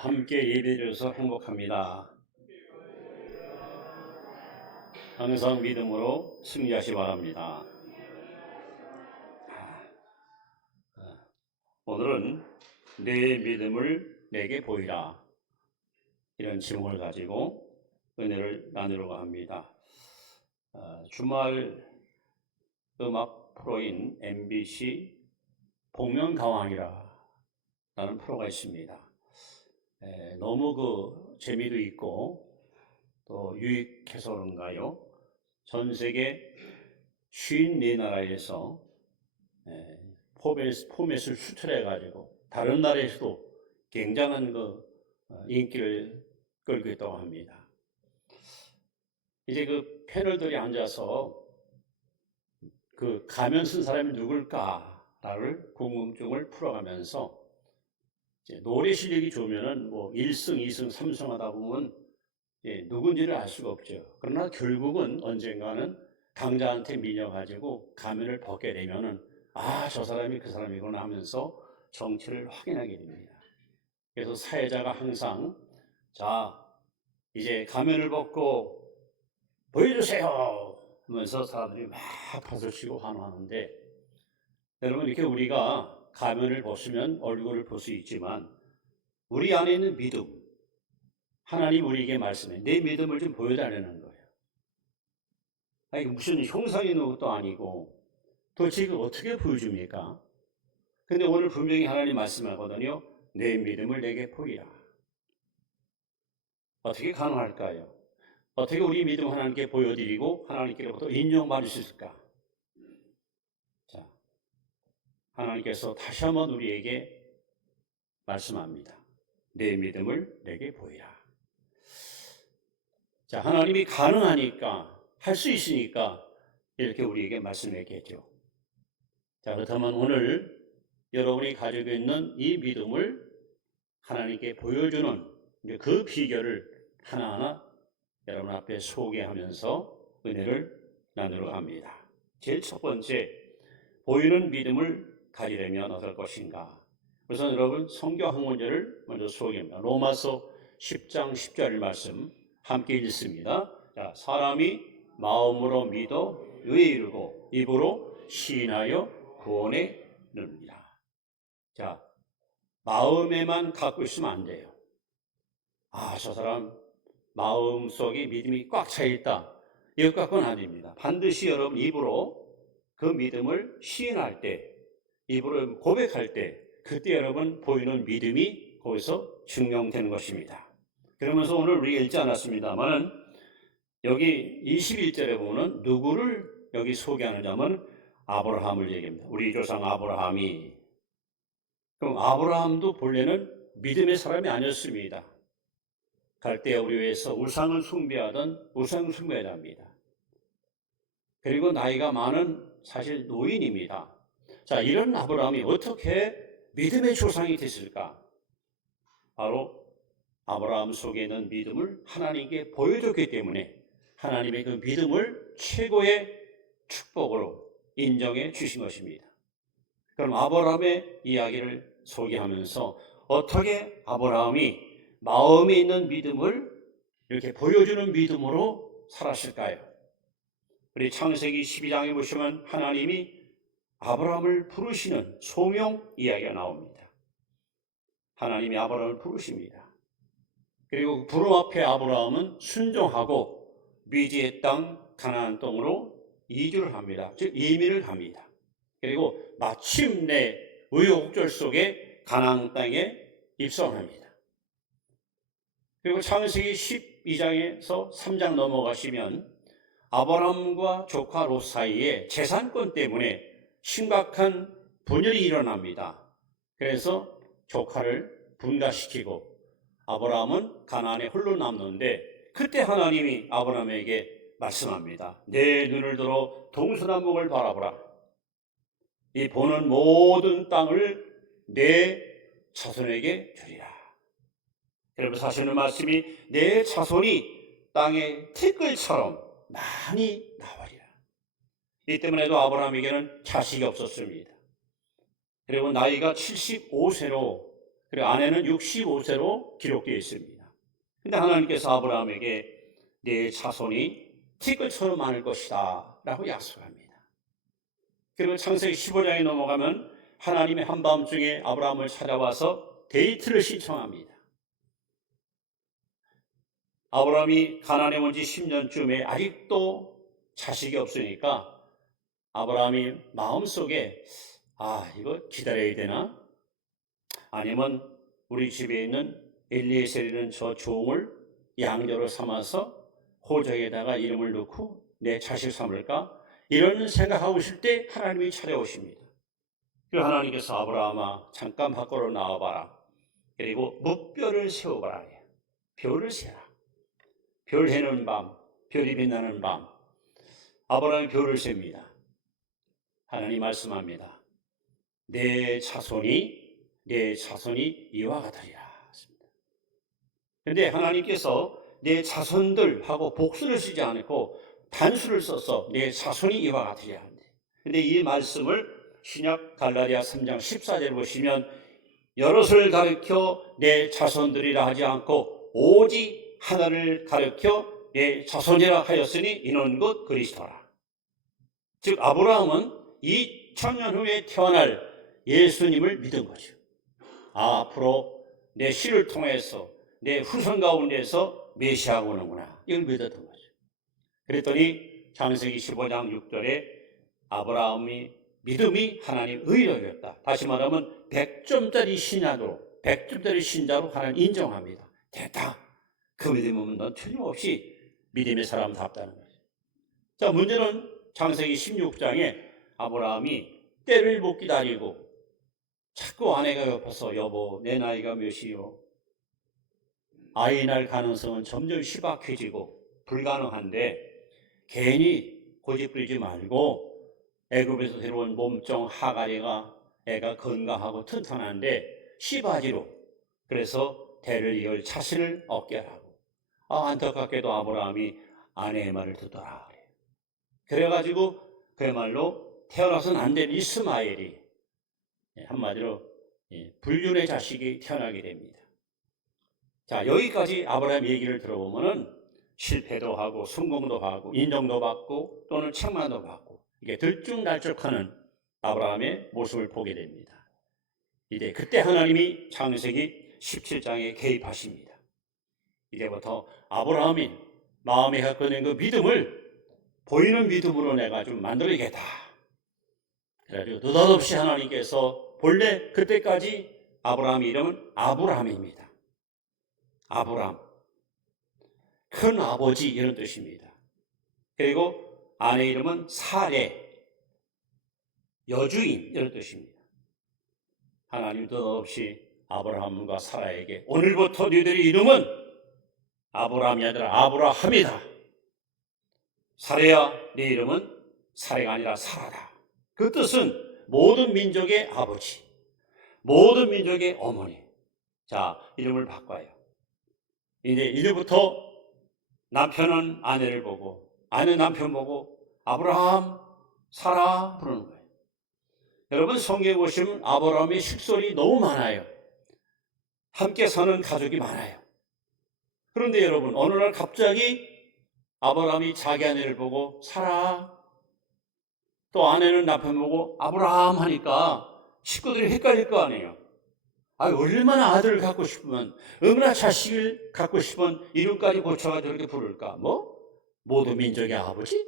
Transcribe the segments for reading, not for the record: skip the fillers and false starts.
함께 예배드려서 행복합니다. 항상 믿음으로 승리하시 바랍니다. 오늘은 내 믿음을 내게 보이라, 이런 제목을 가지고 은혜를 나누려고 합니다. 주말 음악 프로인 MBC 복면가왕이라 라는 프로가 있습니다. 너무 재미도 있고 또 유익해서 그런가요? 전 세계 54나라에서 포맷을 수출해가지고 다른 나라에서도 굉장한 인기를 끌고 있다고 합니다. 이제 그 패널들이 앉아서 그 가면 쓴 사람이 누굴까를 궁금증을 풀어가면서 이제 노래 실력이 좋으면은 뭐 1승, 2승, 3승 하다 보면 누군지를 알 수가 없죠. 그러나 결국은 언젠가는 강자한테 밀려가지고 가면을 벗게 되면은 저 사람이 그 사람이구나 하면서 정체를 확인하게 됩니다. 그래서 사회자가 항상 이제 가면을 벗고 보여주세요 하면서 사람들이 막 박수치고 환호하는데, 여러분, 이렇게 우리가 가면을 벗으면 얼굴을 볼 수 있지만 우리 안에 있는 믿음, 하나님 우리에게 말씀해 내 믿음을 좀 보여달라는 거예요. 아니, 무슨 형상이 있는 것도 아니고 도대체 이걸 어떻게 보여줍니까? 근데 오늘 분명히 하나님 말씀하거든요. 내 믿음을 내게 보이라. 어떻게 가능할까요? 어떻게 우리 믿음 하나님께 보여드리고 하나님께로부터 인정받을 수 있을까? 하나님께서 다시 한번 우리에게 말씀합니다. 내 믿음을 내게 보이라. 하나님이 가능하니까, 할 수 있으니까 이렇게 우리에게 말씀했겠죠. 그렇다면 오늘 여러분이 가지고 있는 이 믿음을 하나님께 보여주는 그 비결을 하나하나 여러분 앞에 소개하면서 은혜를 나누려 합니다. 제일 첫 번째, 보이는 믿음을 가지려면 어떨 것인가? 그래서 여러분 성경 한 문제를 먼저 소개합니다. 로마서 10장 10절 말씀 함께 읽습니다. 사람이 마음으로 믿어 의에 이르고 입으로 시인하여 구원에 이르느니라. 마음에만 갖고 있으면 안 돼요. 저 사람 마음속에 믿음이 꽉 차 있다, 이것 갖고는 안 됩니다. 반드시 여러분 입으로 그 믿음을 시인할 때, 입으로 고백할 때, 그때 여러분 보이는 믿음이 거기서 증명되는 것입니다. 그러면서 오늘 우리가 읽지 않았습니다만 여기 21절에 보면 누구를 여기 소개하느냐면 아브라함을 얘기합니다. 우리 조상 아브라함이. 그럼 아브라함도 본래는 믿음의 사람이 아니었습니다. 갈대아 우리에서 우상을 숭배하던 우상 숭배자입니다. 그리고 나이가 많은 사실 노인입니다. 이런 아브라함이 어떻게 믿음의 조상이 됐을까? 바로 아브라함 속에 있는 믿음을 하나님께 보여줬기 때문에 하나님의 그 믿음을 최고의 축복으로 인정해 주신 것입니다. 그럼 아브라함의 이야기를 소개하면서 어떻게 아브라함이 마음에 있는 믿음을 이렇게 보여주는 믿음으로 살았을까요? 우리 창세기 12장에 보시면 하나님이 아브라함을 부르시는 소명 이야기가 나옵니다. 하나님이 아브라함을 부르십니다. 그리고 부름 앞에 아브라함은 순종하고 미지의 땅 가나안 땅으로 이주를 합니다. 즉 이민을 합니다. 그리고 마침내 우여곡절 속에 가나안 땅에 입성합니다. 그리고 창세기 12장에서 3장 넘어가시면 아브라함과 조카 롯 사이에 재산권 때문에 심각한 분열이 일어납니다. 그래서 조카를 분가시키고 아브라함은 가나안에 홀로 남는데, 그때 하나님이 아브라함에게 말씀합니다. 내 눈을 들어 동서남북을 바라보라. 이 보는 모든 땅을 내 자손에게 주리라. 여러분, 사실은 말씀이 내 자손이 땅의 티끌처럼 많이 나으리라. 이 때문에도 아브라함에게는 자식이 없었습니다. 그리고 나이가 75세로 그리고 아내는 65세로 기록되어 있습니다. 근데 하나님께서 아브라함에게 네 자손이 티끌처럼 많을 것이다 라고 약속합니다. 그리고 창세기 15장에 넘어가면 하나님의 한밤중에 아브라함을 찾아와서 데이트를 신청합니다. 아브라함이 가나안에 온 지 10년쯤에 아직도 자식이 없으니까 아브라함이 마음속에 이거 기다려야 되나? 아니면 우리 집에 있는 엘리에셀이라는 저 종을 양조로 삼아서 호적에다가 이름을 넣고 내 자식 삼을까? 이런 생각하고 있을 때 하나님이 찾아오십니다. 그리고 하나님께서 아브라함아 잠깐 밖으로 나와봐라. 그리고 뭇별을 세워봐라. 별을 세라. 별 해는 밤, 별이 빛나는 밤. 아브라함이 별을 셉니다. 하나님 말씀합니다. 내 자손이 이와 같으리라. 그런데 하나님께서 내 자손들하고 복수를 쓰지 않고 단수를 써서 내 자손이 이와 같으리라 하는데, 그런데 이 말씀을 신약 갈라디아 3장 14절을 보시면 여럿을 가르쳐 내 자손들이라 하지 않고 오직 하나를 가르쳐 내 자손이라 하였으니 이는 곧 그리스도라. 즉 아브라함은 2000년 후에 태어날 예수님을 믿은 거죠. 앞으로 내 씨를 통해서 내 후손 가운데서 메시아가 오는구나, 이걸 믿었던 거죠. 그랬더니 창세기 15장 6절에 아브라함이 믿음이 하나님 의로 여겼다. 다시 말하면 100점짜리 신자로 하나님 인정합니다. 됐다. 그 믿음은 넌 틀림없이 믿음의 사람답다는 거죠. 자, 문제는 창세기 16장에 아브라함이 때를 못 기다리고 자꾸 아내가 옆에서 여보 내 나이가 몇이요? 아이 날 가능성은 점점 희박해지고 불가능한데 괜히 고집부리지 말고 애굽에서 데려온 몸종 하가리가 애가 건강하고 튼튼한데 씨바지로 그래서 대를 이을 자신을 얻게 하고 안타깝게도 아브라함이 아내의 말을 듣더라. 그래가지고 그야말로 태어나서는 안 될 이스마엘이 한마디로 불륜의 자식이 태어나게 됩니다. 자, 여기까지 아브라함 얘기를 들어보면은 실패도 하고 성공도 하고 인정도 받고 또는 책망도 받고 이게 들쭉날쭉하는 아브라함의 모습을 보게 됩니다. 이제 그때 하나님이 창세기 17장에 개입하십니다. 이제부터 아브라함이 마음에 갖고 있는 그 믿음을 보이는 믿음으로 내가 좀 만들어야겠다. 그래가지고 느닷없이 하나님께서 본래 그때까지 아브라함 이름은 아브라함입니다. 아브람, 큰 아버지 이런 뜻입니다. 그리고 아내 이름은 사레, 여주인 이런 뜻입니다. 하나님 뜻없이 아브라함과 사라에게 오늘부터 너희들의 이름은 아브라함이 아니라 아브라함이다. 사레야, 네 이름은 사레가 아니라 사라다. 그 뜻은 모든 민족의 아버지, 모든 민족의 어머니. 자, 이름을 바꿔요. 이제 이제부터 남편은 아내를 보고 아내 남편 보고 아브라함, 사라 부르는 거예요. 여러분 성경에 보시면 아브라함의 식솔이 너무 많아요. 함께 사는 가족이 많아요. 그런데 여러분 어느 날 갑자기 아브라함이 자기 아내를 보고 사라, 또 아내는 남편 보고 아브라함 하니까 식구들이 헷갈릴 거 아니에요. 얼마나 아들을 갖고 싶으면, 얼마나 자식을 갖고 싶으면 이름까지 고쳐가지고 이렇게 부를까? 모든 민족의 아버지?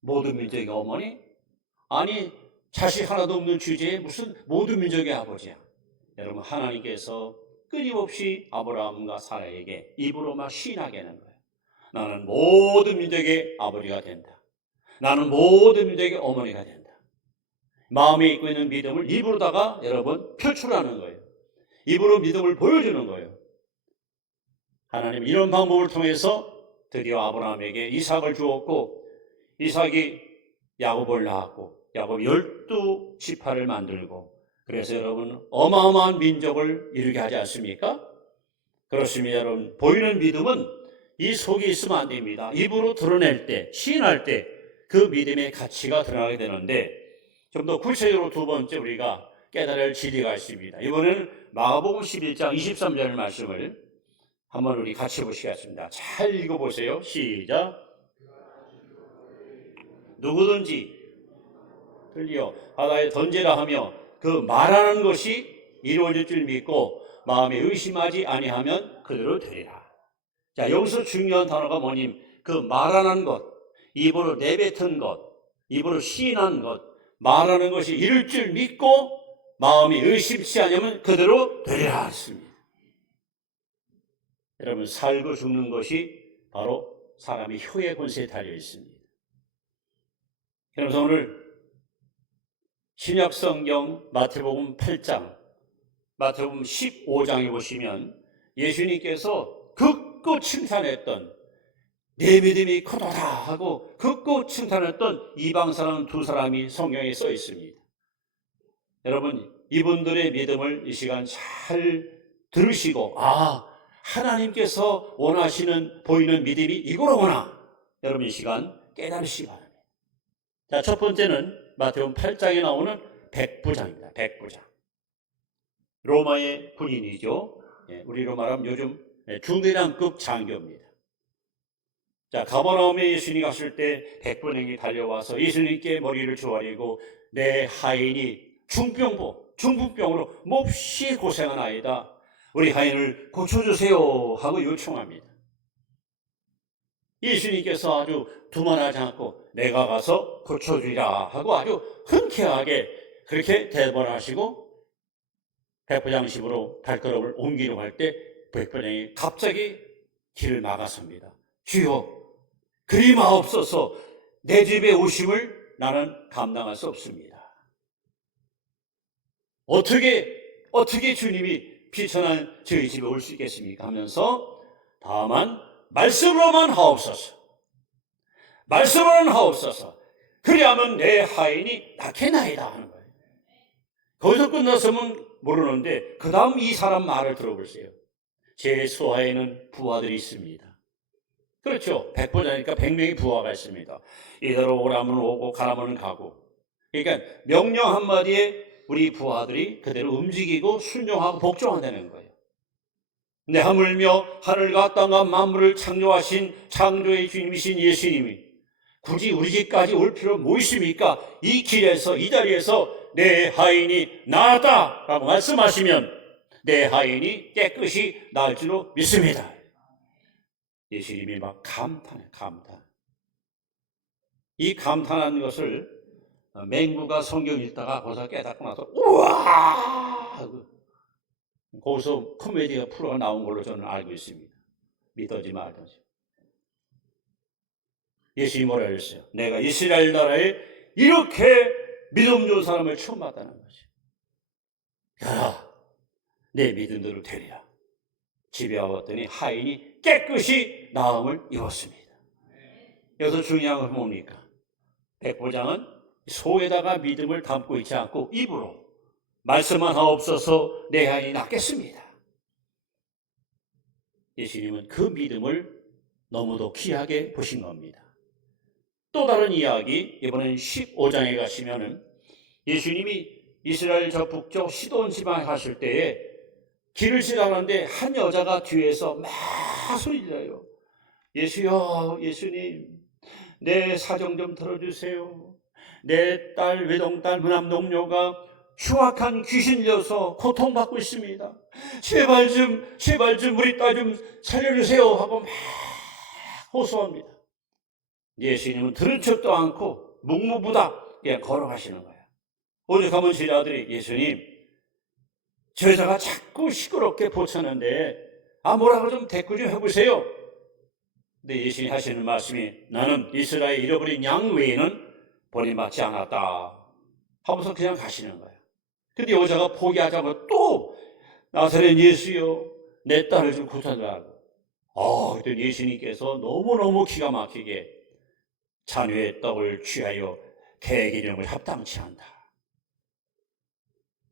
모든 민족의 어머니? 아니, 자식 하나도 없는 주제에 무슨 모든 민족의 아버지야. 여러분, 하나님께서 끊임없이 아브라함과 사라에게 입으로 막 시인하게 하는 거예요. 나는 모든 민족의 아버지가 된다. 나는 모든 민족의 어머니가 된다. 마음에 있고 있는 믿음을 입으로다가 여러분 표출하는 거예요. 입으로 믿음을 보여주는 거예요. 하나님 이런 방법을 통해서 드디어 아브라함에게 이삭을 주었고 이삭이 야곱을 낳았고 야곱이 12지파를 만들고 그래서 여러분 어마어마한 민족을 이루게 하지 않습니까? 그렇습니다. 여러분 보이는 믿음은 이 속에 있으면 안 됩니다. 입으로 드러낼 때, 시인할 때 그 믿음의 가치가 드러나게 되는데 좀 더 구체적으로 두 번째 우리가 깨달아야 할 진리가 있습니다. 이번에는 마가복음 11장 23절 말씀을 한번 우리 같이 보시겠습니다. 잘 읽어보세요. 시작. 누구든지 들려 바다에 던지라 하며 그 말하는 것이 이루어질 줄 믿고 마음에 의심하지 아니하면 그대로 되리라. 자, 여기서 중요한 단어가 뭐님? 그 말하는 것, 입으로 내뱉은 것, 입으로 시인한 것, 말하는 것이 이룰 줄 믿고 마음이 의심치 않으면 그대로 되리라 했습니다. 여러분, 살고 죽는 것이 바로 사람의 혀의 권세에 달려 있습니다. 그래서 오늘 신약성경 마태복음 8장, 마태복음 15장에 보시면 예수님께서 극구 칭찬했던 내 믿음이 크도다 하고 극구 칭찬했던 이방 사람 두 사람이 성경에 써 있습니다. 여러분, 이분들의 믿음을 이 시간 잘 들으시고 하나님께서 원하시는 보이는 믿음이 이거로구나. 여러분 이 시간 깨달으시기 바랍니다. 자, 첫 번째는 마태복음 8장에 나오는 백부장입니다. 백부장. 로마의 군인이죠. 우리로 말하면 요즘 중대장급 장교입니다. 자, 가버나움에 예수님이 갔을 때 백부장이 달려와서 예수님께 머리를 조아리고 내 하인이 중풍병으로 몹시 고생하나이다. 우리 하인을 고쳐주세요 하고 요청합니다. 예수님께서 아주 두말하지 않고 내가 가서 고쳐주리라 하고 아주 흔쾌하게 그렇게 대답하시고 백부장 집으로 발걸음을 옮기려고 할 때 백부장이 갑자기 길을 막아섭니다. 주여, 그리 마옵소서. 내 집에 오심을 나는 감당할 수 없습니다. 어떻게 주님이 비천한 저희 집에 올 수 있겠습니까? 하면서 다만 말씀으로만 하옵소서. 말씀으로만 하옵소서. 그리하면 내 하인이 낫겠나이다 하는 거예요. 거기서 끝났으면 모르는데 그 다음 이 사람 말을 들어보세요. 제 수하에는 부하들이 있습니다. 그렇죠. 백부장이니까 100명의 부하가 있습니다. 이대로 오라면 오고 가라면 가고. 그러니까 명령 한마디에 우리 부하들이 그대로 움직이고 순종하고 복종한다는 거예요. 근데 하물며 하늘과 땅과 만물을 창조하신 창조의 주님이신 예수님이 굳이 우리 집까지 올 필요 뭐 있습니까? 이 길에서 이 자리에서 내 하인이 나았다 라고 말씀하시면 내 하인이 깨끗이 나을 줄로 믿습니다. 예수님이 막 감탄해. 이 감탄하는 것을 맹구가 성경 읽다가 거기서 깨닫고 나서 우와! 거기서 코미디가 프로가 나온 걸로 저는 알고 있습니다. 믿어지 말든지. 예수님이 뭐라 그랬어요? 내가 이스라엘 나라에 이렇게 믿음 좋은 사람을 처음 봤다는 거지. 야, 내 믿음대로 되리라. 집에 와봤더니 하인이 깨끗이 나음을 입었습니다. 여기서 중요한 건 뭡니까? 백부장은 속에다가 믿음을 담고 있지 않고 입으로 말씀만 하옵소서 내 하인이 낫겠습니다. 예수님은 그 믿음을 너무도 귀하게 보신 겁니다. 또 다른 이야기, 이번엔 15장에 가시면은 예수님이 이스라엘 저 북쪽 시돈 지방에 갔을 때에 길을 지나가는데 한 여자가 뒤에서 막 소리 질러요. 예수여, 예수님, 내 사정 좀 들어주세요. 내 딸, 외동딸, 무남동료가 흉악한 귀신 들려서 고통받고 있습니다. 제발 좀 우리 딸 좀 살려주세요 하고 막 호소합니다. 예수님은 들은 척도 않고 묵묵부답 그냥 걸어가시는 거예요. 오죽하면 제자들이 예수님, 저 여자가 자꾸 시끄럽게 보채는데 뭐라고 좀 대꾸 좀 해보세요. 근데 예수님이 하시는 말씀이 나는 이스라엘 잃어버린 양 외에는 버림받지 않았다 하면서 그냥 가시는 거예요. 근데 여자가 포기하자마자 또 나사렛 예수여 내 딸을 좀 구해달라고. 그때 예수님께서 너무너무 기가 막히게 자녀의 떡을 취하여 개기름을 합당치 않다.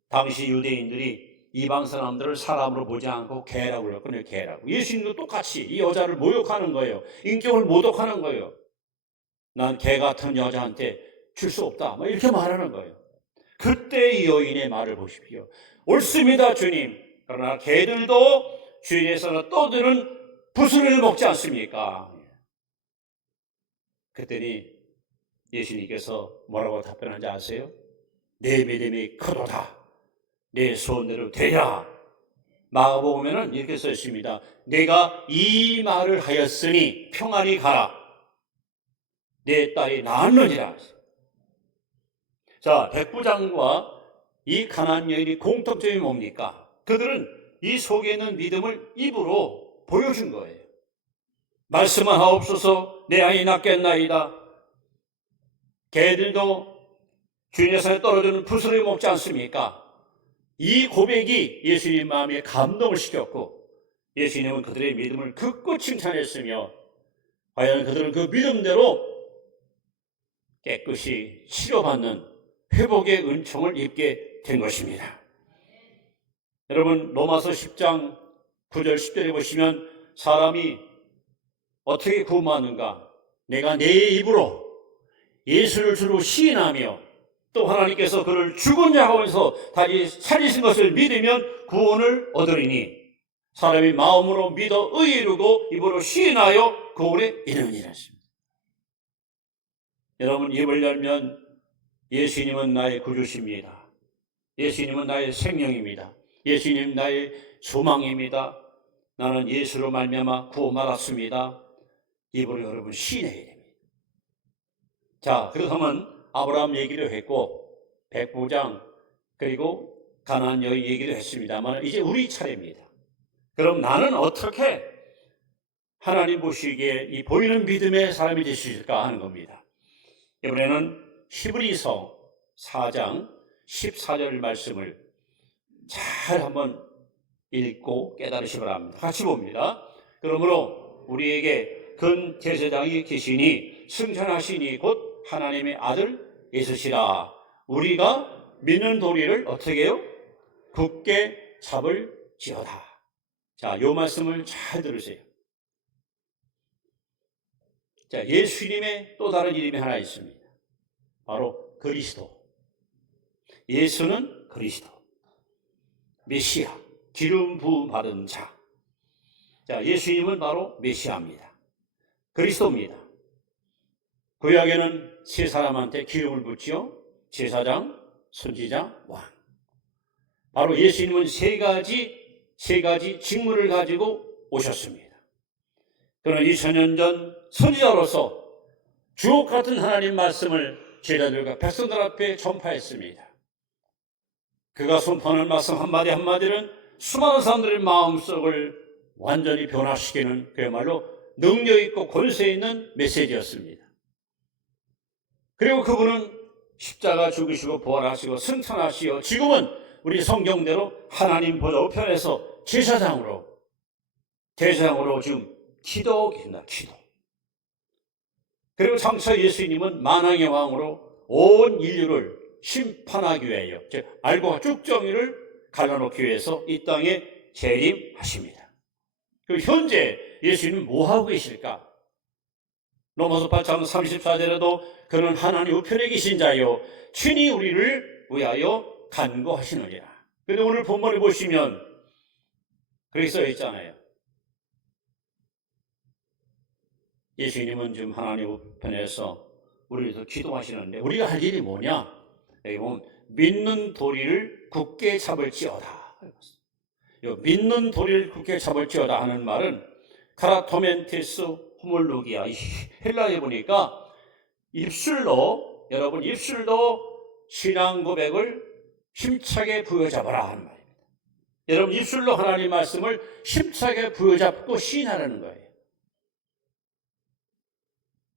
당시 유대인들이 이방 사람들을 사람으로 보지 않고 개라고 그랬거든요. 개라고. 예수님도 똑같이 이 여자를 모욕하는 거예요. 인격을 모독하는 거예요. 난 개 같은 여자한테 줄 수 없다. 이렇게 말하는 거예요. 그때 이 여인의 말을 보십시오. 옳습니다, 주님. 그러나 개들도 주인에서는 떠드는 부스를 먹지 않습니까? 그랬더니 예수님께서 뭐라고 답변한지 아세요? 내 믿음이 크도다. 내 소원대로 되라. 마가복음에는 이렇게 써 있습니다. 내가 이 말을 하였으니 평안히 가라. 내 딸이 나았느니라. 자, 백부장과 이 가나안 여인의 공통점이 뭡니까? 그들은 이 속에 있는 믿음을 입으로 보여준 거예요. 말씀만 하옵소서 내 아이 낫겠나이다. 개들도 주인의 손에 떨어지는 부스를 먹지 않습니까? 이 고백이 예수님 마음에 감동을 시켰고 예수님은 그들의 믿음을 극구 칭찬했으며 과연 그들은 그 믿음대로 깨끗이 치료받는 회복의 은총을 입게 된 것입니다. 여러분 로마서 10장 9절 10절에 보시면 사람이 어떻게 구원받는가? 내가 내 입으로 예수를 주로 시인하며 또 하나님께서 그를 죽은 자 가운데서 다시 살리신 것을 믿으면 구원을 얻으리니 사람이 마음으로 믿어 의에 이르고 입으로 시인하여 구원에 이르느니라. 여러분 입을 열면 예수님은 나의 구주십니다. 예수님은 나의 생명입니다. 예수님 나의 소망입니다. 나는 예수로 말미암아 구원받았습니다. 입으로 여러분 시인해야 됩니다. 자, 그렇다면 아브라함 얘기를 했고 백부장 그리고 가나안 여인 얘기를 했습니다만 이제 우리 차례입니다. 그럼 나는 어떻게 하나님 보시기에 이 보이는 믿음의 사람이 될 수 있을까 하는 겁니다. 이번에는 히브리서 4장 14절 말씀을 잘 한번 읽고 깨달으시 바랍니다. 같이 봅니다. 그러므로 우리에게 근 제사장이 계시니 승천하시니 곧 하나님의 아들 예수시라. 우리가 믿는 도리를 어떻게 해요? 굳게 잡을지어다. 자, 요 말씀을 잘 들으세요. 자, 예수님의 또 다른 이름이 하나 있습니다. 바로 그리스도. 예수는 그리스도. 메시아, 기름 부음 받은 자. 자, 예수님은 바로 메시아입니다. 그리스도입니다. 구약에는 세 사람한테 기름을 붓지요. 제사장, 선지자, 왕. 바로 예수님은 세 가지 직무를 가지고 오셨습니다. 그러나 2000년 전 선지자로서 주옥 같은 하나님 말씀을 제자들과 백성들 앞에 전파했습니다. 그가 선포하는 말씀 한마디 한마디는 수많은 사람들의 마음속을 완전히 변화시키는 그야말로 능력 있고 권세 있는 메시지였습니다. 그리고 그분은 십자가 죽으시고 부활하시고 승천하시고 지금은 우리 성경대로 하나님 보좌 우편에서 제사장으로 대장으로 지금 기도하신다. 기도. 그리고 장차 예수님은 만왕의 왕으로 온 인류를 심판하기 위하여 즉 알고 쭉정이를 갈라놓기 위해서 이 땅에 재림하십니다. 그리고 현재 예수님은 뭐하고 계실까? 로마서 8장 34절에도 그는 하나님 우편에 계신 자요 친히 우리를 위하여 간구하시느니라. 그런데 오늘 본문을 보시면 그렇게 써 있잖아요. 예수님은 지금 하나님 우편에서 우리를 위해서 기도하시는데 우리가 할 일이 뭐냐? 여기 보면 믿는 도리를 굳게 잡을지어다. 믿는 도리를 굳게 잡을지어다 하는 말은 카라토멘티스 호몰로기아 헬라에 보니까 입술로 여러분 입술로 신앙 고백을 힘차게 부여잡아라 하는 말입니다. 여러분 입술로 하나님 말씀을 힘차게 부여잡고 시인하라는 거예요.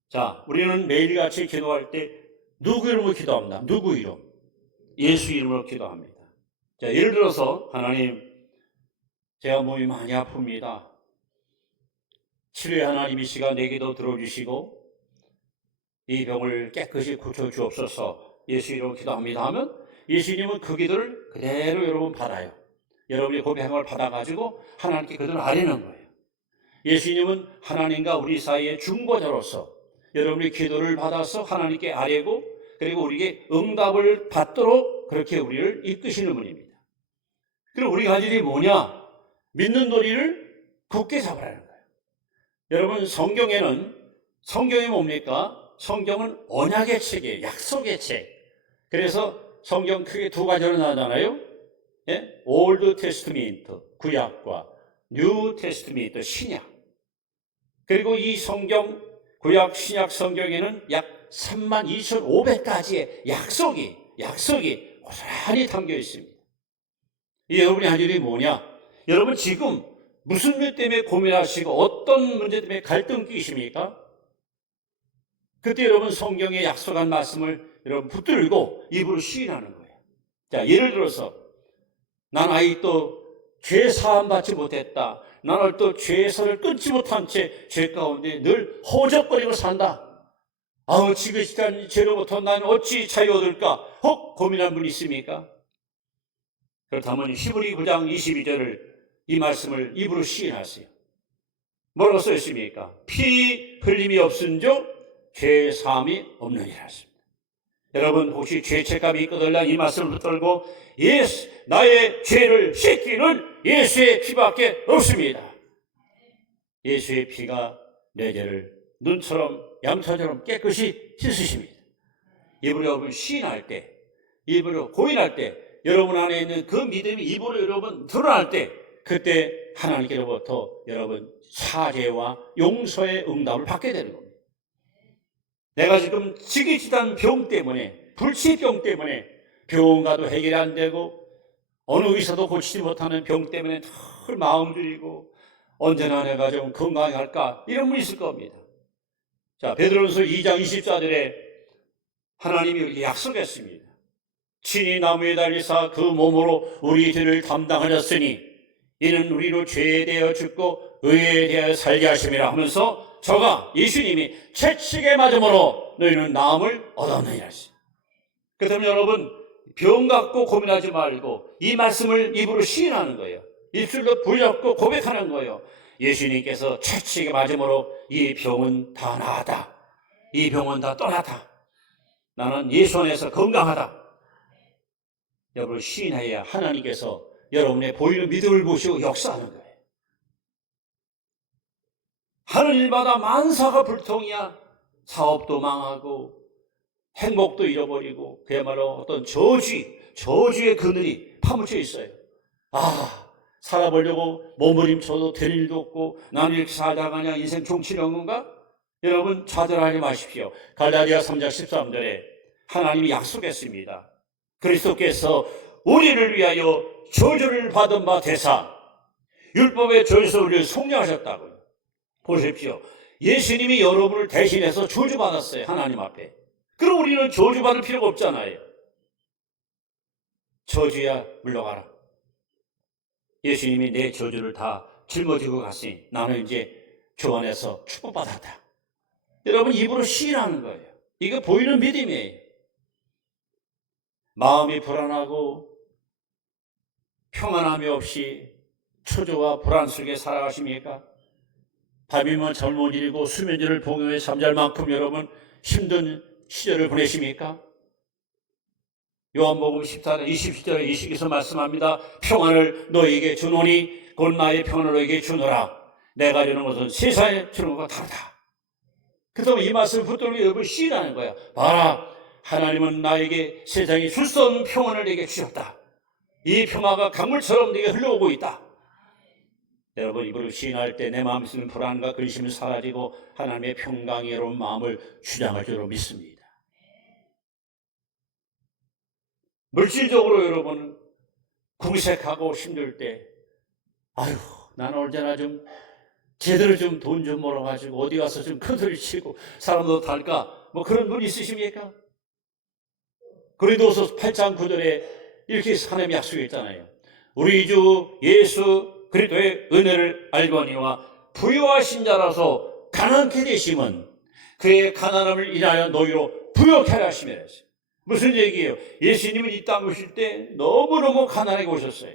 자, 우리는 매일같이 기도할 때 누구 이름으로 기도합니다. 누구 이름? 예수 이름으로 기도합니다. 자, 예를 들어서 하나님 제가 몸이 많이 아픕니다. 치료의 하나님 이 시간 내 기도 들어주시고 이 병을 깨끗이 고쳐주옵소서 예수 이름으로 기도합니다 하면 예수님은 그 기도를 그대로 여러분 받아요. 여러분이 고백한 걸 받아가지고 하나님께 그대로 아뢰는 거예요. 예수님은 하나님과 우리 사이의 중보자로서 여러분의 기도를 받아서 하나님께 아뢰고 그리고 우리에게 응답을 받도록 그렇게 우리를 이끄시는 분입니다. 그럼 우리가 할 일이 뭐냐? 믿는 도리를 굳게 잡으라는 거예요. 여러분, 성경이 뭡니까? 성경은 언약의 책이에요. 약속의 책. 그래서 성경 크게 두 가지로 나누잖아요. 예? 올드 테스트먼트, 구약과 뉴 테스트먼트, 신약. 그리고 이 성경, 구약, 신약 성경에는 약 32,500가지의 약속이 고스란히 담겨 있습니다. 여러분이 할 일이 뭐냐? 여러분 지금 무슨 일 때문에 고민하시고 어떤 문제 때문에 갈등 끼십니까? 그때 여러분 성경에 약속한 말씀을 여러분 붙들고 입으로 시인하는 거예요. 자, 예를 들어서 난 아직도 죄 사함 받지 못했다. 나는 또 죄에서를 끊지 못한 채 죄 가운데 늘 허적거리고 산다. 지긋지긋한 죄로부터 난 어찌 자유 얻을까? 혹 고민한 분 있습니까? 그렇다면 히브리 9장 22절을 이 말씀을 입으로 시인하세요. 뭐라고 써 있습니까? 피 흘림이 없은즉 죄 사함이 없느니라 했습니다. 여러분 혹시 죄책감이 끄들란 이 말씀을 붙들고 나의 죄를 씻기는 예수의 피밖에 없습니다. 예수의 피가 내 죄를 눈처럼 양처럼 깨끗이 씻으십니다. 입으로 여러분 시인할 때, 입으로 고인할 때, 여러분 안에 있는 그 믿음이 입으로 여러분 드러날 때, 그때 하나님께로부터 여러분 사죄와 용서의 응답을 받게 되는 겁니다. 내가 지금 지긋지긋한 병 때문에, 불치병 때문에 병원 가도 해결이 안 되고 어느 의사도 고치지 못하는 병 때문에 늘 마음 졸이고 언제나 내가 좀 건강하게 할까 이런 분이 있을 겁니다. 자, 베드로전서 2장 24절에 하나님이 이렇게 약속했습니다. 친히 나무에 달리사 그 몸으로 우리 죄를 담당하셨으니 이는 우리로 죄에 대하여 죽고 의에 대하여 살게 하심이라 하면서 저가 예수님이 채찍에 맞음으로 너희는 나음을 얻었느니라 하십니다. 그렇다면 여러분 병 갖고 고민하지 말고 이 말씀을 입으로 시인하는 거예요. 입술로 부여잡고 고백하는 거예요. 예수님께서 채찍에 맞음으로 이 병은 다 나았다. 이 병은 다 떠났다. 나는 예수 안에서 건강하다. 여러분 시인해야 하나님께서 여러분의 보이는 믿음을 보시고 역사하는 거예요. 하는 일마다 만사가 불통이야. 사업도 망하고 행복도 잃어버리고 그야말로 어떤 저주의 그늘이 파묻혀 있어요. 살아보려고 몸부림쳐도 될 일도 없고 나는 이렇게 살다가냐 인생 종치려는 건가? 여러분 좌절하지 마십시오. 갈라디아 3장 13절에 하나님이 약속했습니다. 그리스도께서 우리를 위하여 저주를 받은 바 되사 율법의 저주에서 우리를 속량하셨다고요. 보십시오. 예수님이 여러분을 대신해서 저주받았어요. 하나님 앞에. 그럼 우리는 저주받을 필요가 없잖아요. 저주야 물러가라. 예수님이 내 저주를 다 짊어지고 갔으니 나는 이제 주 안에서 축복받았다. 여러분 입으로 시인하는 거예요. 이거 보이는 믿음이에요. 마음이 불안하고 평안함이 없이 초조와 불안 속에 살아가십니까? 밤이면 잠을 못 이루고 수면제를 복용해 잠잘 만큼 여러분 힘든 시절을 보내십니까? 요한복음 14장 20절에 예수께서 말씀합니다. 평안을 너에게 주노니 곧 나의 평안을 너에게 주노라. 내가 주는 것은 세상에 주는 것과 다르다. 그래서 이 말씀을 붙들고 여러분 시인하는 거야. 봐라, 하나님은 나에게 세상에 줄 수 없는 평안을 내게 주셨다. 이 평화가 강물처럼 내게 흘러오고 있다. 여러분 이걸 시인할 때 내 마음에 있는 불안과 근심이 사라지고 하나님의 평강이로운 마음을 주장할 줄로 믿습니다. 물질적으로 여러분 궁색하고 힘들 때 나는 언제나 좀 제대로 좀 돈 좀 벌어가지고 어디 가서 좀 큰 소리 치고 사람도 달까 뭐 그런 분 있으십니까? 고린도서 8장 9절에 이렇게 하나님이 약속했잖아요. 우리 주 예수 그리스도의 은혜를 알거니와 부유하신 자라서 가난케 되심은 그의 가난함을 인하여 너희로 부유케 하심이라 했어요. 무슨 얘기예요? 예수님은 이 땅 오실 때 너무너무 가난하게 오셨어요.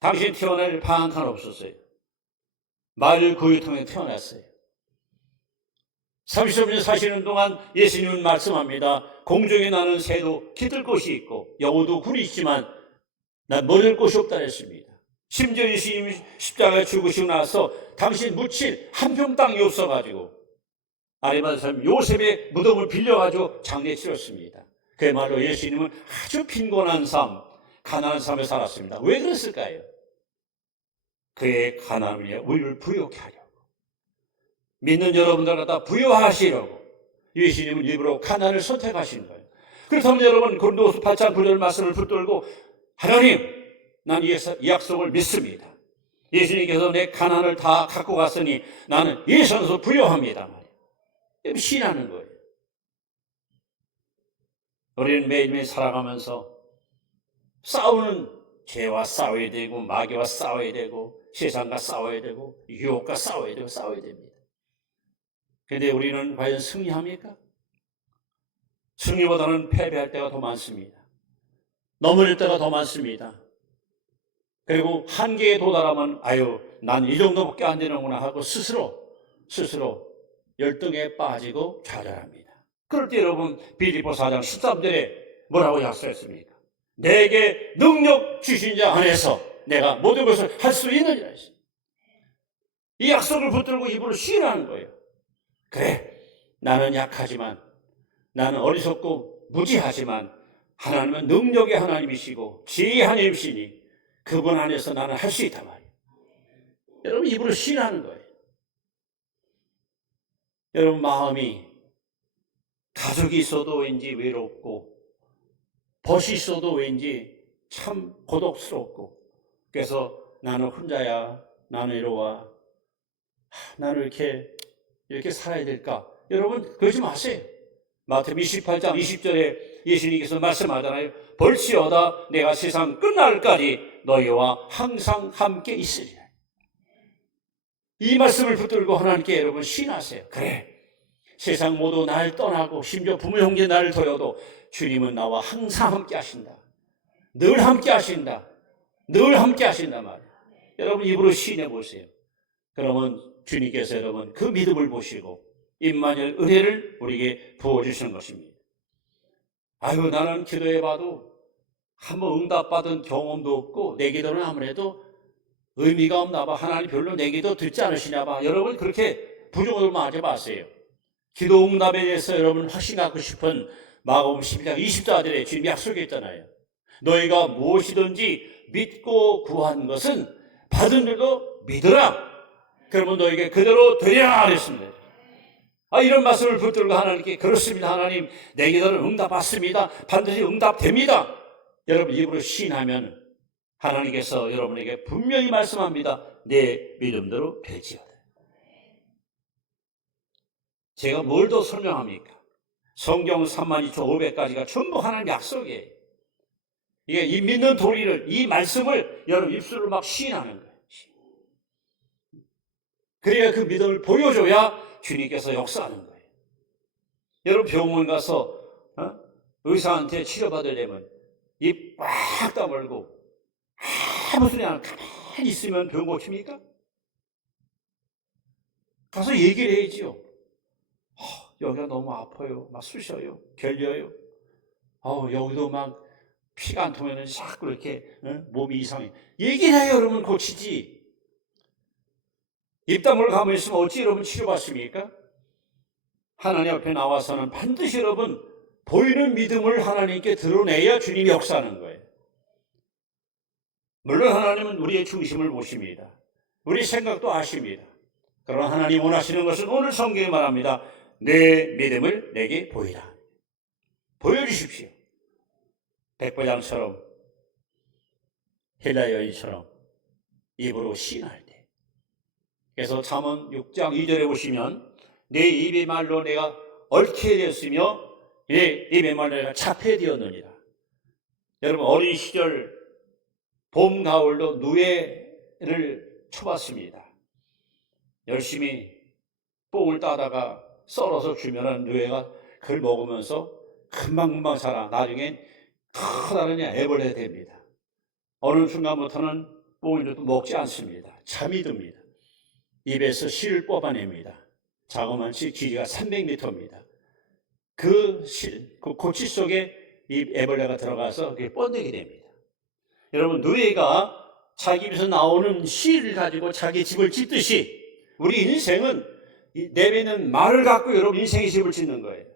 당신 태어날 방 한 칸 없었어요. 말 구유통에 태어났어요. 30년 사시는 동안 예수님은 말씀합니다. 공중에 나는 새도 깃들 곳이 있고 여우도 굴이 있지만 난 먹을 곳이 없다 했습니다. 심지어 예수님이 십자가에 죽으시고 나서 당신 묻힐 한 평 땅이 없어가지고 아리마다 사람 요셉의 무덤을 빌려가지고 장례 치렀습니다. 그야말로 예수님은 아주 빈곤한 삶, 가난한 삶을 살았습니다. 왜 그랬을까요? 그의 가난을 위해 우리를 부유케 하려고, 믿는 여러분들 갖다 부유하시려고 예수님은 일부러 가난을 선택하신 거예요. 그렇다면 여러분 고린도후서 8장 9절 말씀을 붙들고 하나님, 난 이 약속을 믿습니다. 예수님께서 내 가난을 다 갖고 갔으니 나는 예수님께서 부유합니다. 신하는 거예요. 우리는 매일매일 살아가면서 싸우는 죄와 싸워야 되고 마귀와 싸워야 되고 세상과 싸워야 되고 유혹과 싸워야 됩니다. 그런데 우리는 과연 승리합니까? 승리보다는 패배할 때가 더 많습니다. 넘어질 때가 더 많습니다. 그리고 한계에 도달하면 아유, 난 이 정도밖에 안 되는구나 하고 스스로 열등에 빠지고 좌절합니다. 그럴 때 여러분 빌립보 4장 13절에 뭐라고 약속했습니까? 내게 능력 주신 자 안에서 내가 모든 것을 할 수 있느니라 했습니다. 이 약속을 붙들고 입으로 시인하는 거예요. 그래, 나는 약하지만, 나는 어리석고 무지하지만 하나님은 능력의 하나님이시고 지혜의 하나님이시니 그분 안에서 나는 할 수 있단 말이에요. 여러분 입으로 시인하는 거예요. 여러분 마음이 가족이 있어도 왠지 외롭고 벗이 있어도 왠지 참 고독스럽고 그래서 나는 혼자야, 나는 이러와, 나는 이렇게 살아야 될까? 여러분 그러지 마세요. 마태복음 28장 20절에 예수님께서 말씀하잖아요. 볼지어다 내가 세상 끝날까지 너희와 항상 함께 있으리라. 이 말씀을 붙들고 하나님께 여러분 신하세요. 그래, 세상 모두 날 떠나고 심지어 부모 형제 나를 둬도 주님은 나와 항상 함께 하신다. 늘 함께 하신다. 늘 함께 하신단 말이에요. 여러분 입으로 시인해 보세요. 그러면 주님께서 여러분 그 믿음을 보시고 임마누엘 은혜를 우리에게 부어주시는 것입니다. 아유, 나는 기도해봐도 한번 응답받은 경험도 없고 내 기도는 아무래도 의미가 없나 봐. 하나님 별로 내 기도 듣지 않으시나 봐. 여러분 그렇게 부정을만 하지 마세요. 기도 응답에 대해서 여러분 확신 갖고 싶은 마가복음 12장 20절에 주님이 약속했잖아요. 너희가 무엇이든지 믿고 구한 것은 받은 줄도 믿으라. 그러면 너에게 그대로 되리라 그랬습니다. 이런 말씀을 붙들고 하나님께 그렇습니다. 하나님 내 기도는 응답받습니다. 반드시 응답됩니다. 여러분 입으로 시인하면 하나님께서 여러분에게 분명히 말씀합니다. 내 믿음대로 될지어다. 제가 뭘 더 설명합니까? 성경 32,500가지가 전부 하나님 약속이에요. 이게 이 믿는 도리를, 이 말씀을 여러분 입술로 막 시인하는 거예요. 그래야 그 믿음을 보여줘야 주님께서 역사하는 거예요. 여러분 병원 가서 의사한테 치료받으려면 입 꽉 다물고 아무 소리 안 하고 가만히 있으면 병 고칩니까? 가서 얘기를 해야지요. 여기가 너무 아파요. 막 쑤셔요. 결려요. 여기도 막 피가 안 통하면 자꾸 이렇게 몸이 이상해. 얘기를 해요. 여러분 고치지. 입 다물고 가만히 있으면 어찌 여러분 치료받습니까? 하나님 앞에 나와서는 반드시 여러분 보이는 믿음을 하나님께 드러내야 주님이 역사하는 거예요. 물론 하나님은 우리의 중심을 보십니다. 우리 생각도 아십니다. 그러나 하나님 원하시는 것은 오늘 성경에 말합니다. 내 믿음을 내게 보이라. 보여주십시오. 백부장처럼 헬라 여인처럼 입으로 시인할 때. 그래서 잠언 6장 2절에 보시면 내 입의 말로 내가 얽게 되었으며 내 입의 말로 내가 잡게 되었느니라. 여러분 어린 시절 봄 가을도 누에를 쳐봤습니다. 열심히 뽕을 따다가 썰어서 주면은 누에가 그걸 먹으면서 금방금방 자라. 나중엔 커다란 애벌레가 됩니다. 어느 순간부터는 뽕을 먹지 않습니다. 잠이 듭니다. 입에서 씨를 뽑아냅니다. 자그마한 길이가 300m입니다. 그 고치 속에 이 애벌레가 들어가서 그게 번데기 됩니다. 여러분, 노예가 자기 입에서 나오는 씨를 가지고 자기 집을 짓듯이 우리 인생은 내뱉는 말을 갖고 여러분 인생의 집을 짓는 거예요.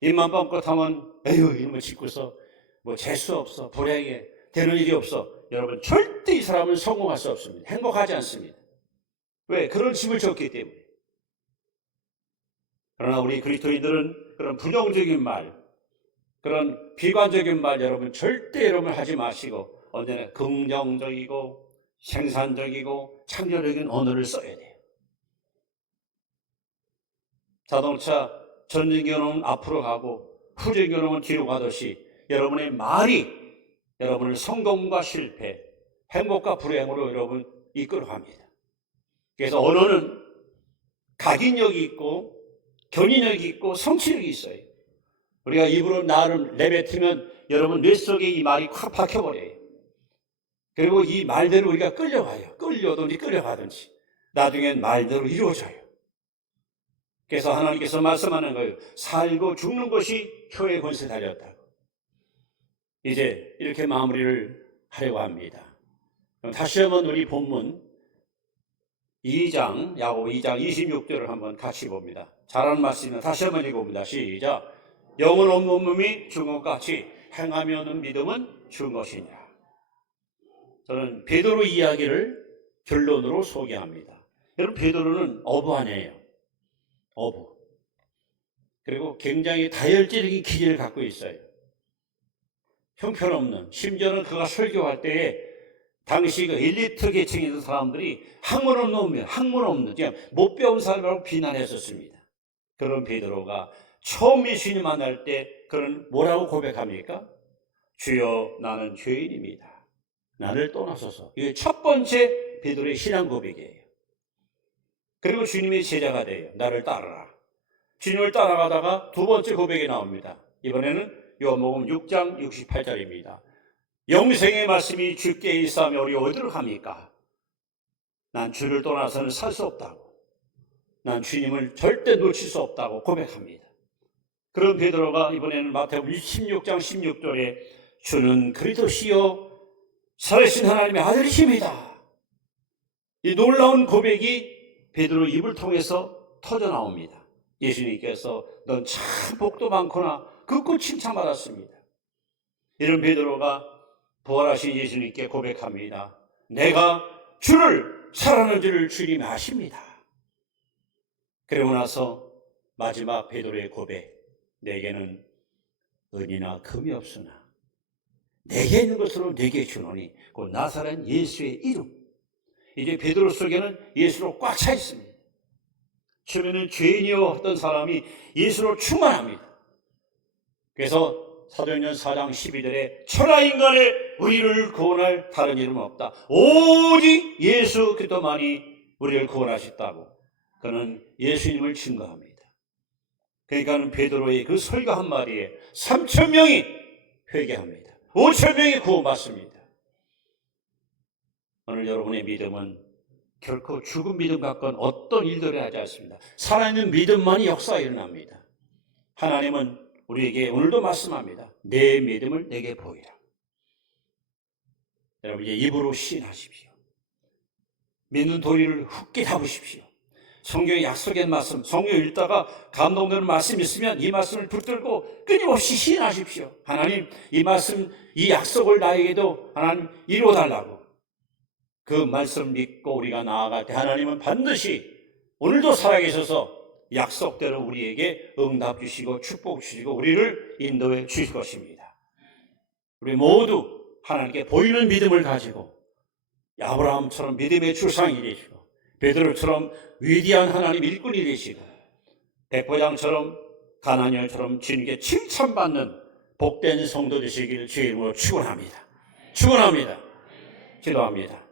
입만 뻥끗하면 에휴 이놈을 짓고서 뭐 재수 없어, 불행해, 되는 일이 없어. 여러분, 절대 이 사람은 성공할 수 없습니다. 행복하지 않습니다. 왜? 그런 집을 졌기 때문에. 그러나 우리 그리스도인들은 그런 부정적인 말, 그런 비관적인 말 여러분 절대 여러분 하지 마시고 언제나 긍정적이고 생산적이고 창조적인 언어를 써야 돼요. 자동차 전진기어는 앞으로 가고 후진기어는 뒤로 가듯이 여러분의 말이 여러분을 성공과 실패, 행복과 불행으로 여러분 이끌어갑니다. 그래서 언어는 각인력이 있고 견인력이 있고 성취력이 있어요. 우리가 입으로 나를 내뱉으면 여러분 뇌 속에 이 말이 확 박혀버려요. 그리고 이 말대로 우리가 끌려가요. 끌려든지 끌려가든지 나중엔 말대로 이루어져요. 그래서 하나님께서 말씀하는 거예요. 살고 죽는 것이 혀의 권세 달렸다고. 이제 이렇게 마무리를 하려고 합니다. 그럼 다시 한번 우리 본문 2장, 야고보 2장 26절을 한번 같이 봅니다. 잘하는 말씀이면 다시 한번 읽어봅니다. 시작. 영은 없는 몸이 죽은 것 같이 행함이 없는 믿음은 죽은 것이니라. 저는 베드로 이야기를 결론으로 소개합니다. 여러분, 베드로는 어부아니에요. 어부. 그리고 굉장히 다혈질적인 기질을 갖고 있어요. 형편없는, 심지어는 그가 설교할 때에 당시 그 엘리트 계층에 있는 사람들이 학문 없는, 그냥 못 배운 사람이라고 비난했었습니다. 그런 베드로가 처음 예수님 만날 때 그는 뭐라고 고백합니까? 주여, 나는 죄인입니다. 나를 떠나소서. 이게 첫 번째 베드로의 신앙 고백이에요. 그리고 주님의 제자가 돼요. 나를 따르라. 주님을 따라가다가 두 번째 고백이 나옵니다. 이번에는 요한복음 6장 68절입니다. 영생의 말씀이 주께 있사오며 우리 어디로 갑니까? 난 주를 떠나서는 살 수 없다고. 난 주님을 절대 놓칠 수 없다고 고백합니다. 그런 베드로가 이번에는 마태복음 16장 16절에 주는 그리스도시요 살아계신 하나님의 아들이십니다. 이 놀라운 고백이 베드로 입을 통해서 터져 나옵니다. 예수님께서 넌 참 복도 많구나 극구 칭찬받았습니다. 이런 베드로가 부활하신 예수님께 고백합니다. 내가 주를 사랑하는 줄을 주님이 아십니다. 그러고 나서 마지막 베드로의 고백, 내게는 은이나 금이 없으나 내게 있는 것으로 내게 주노니 곧 나사렛 예수의 이름. 이제 베드로 속에는 예수로 꽉 차 있습니다. 처음에는 죄인이었던 사람이 예수로 충만합니다. 그래서 사도행전 4장 12절에 천하인간에 우리를 구원할 다른 이름은 없다. 오직 예수 그리스도만이 우리를 구원하셨다고 그는 예수님을 증거합니다. 그러니까 베드로의 그 설교 한마디에 3,000명이 회개합니다. 5,000명이 구원받습니다. 오늘 여러분의 믿음은 결코 죽은 믿음 같건 어떤 일들을 하지 않습니다. 살아있는 믿음만이 역사가 일어납니다. 하나님은 우리에게 오늘도 말씀합니다. 내 믿음을 내게 보이라. 여러분 이제 입으로 시인하십시오. 믿는 도리를 굳게 잡으십시오. 성경의 약속의 말씀, 성경 읽다가 감동되는 말씀이 있으면 이 말씀을 붙들고 끊임없이 시인하십시오. 하나님 이 말씀, 이 약속을 나에게도 하나님 이루어달라고. 그 말씀 믿고 우리가 나아갈 때 하나님은 반드시 오늘도 살아계셔서 약속대로 우리에게 응답 주시고 축복 주시고 우리를 인도해 주실 것입니다. 우리 모두 하나님께 보이는 믿음을 가지고 아브라함처럼 믿음의 출상이 되시고 베드로처럼 위대한 하나님 일꾼이 되시고 백부장처럼 가나니엘처럼 주님께 칭찬받는 복된 성도 되시기를 주의 이름으로 축원합니다. 축원합니다. 기도합니다.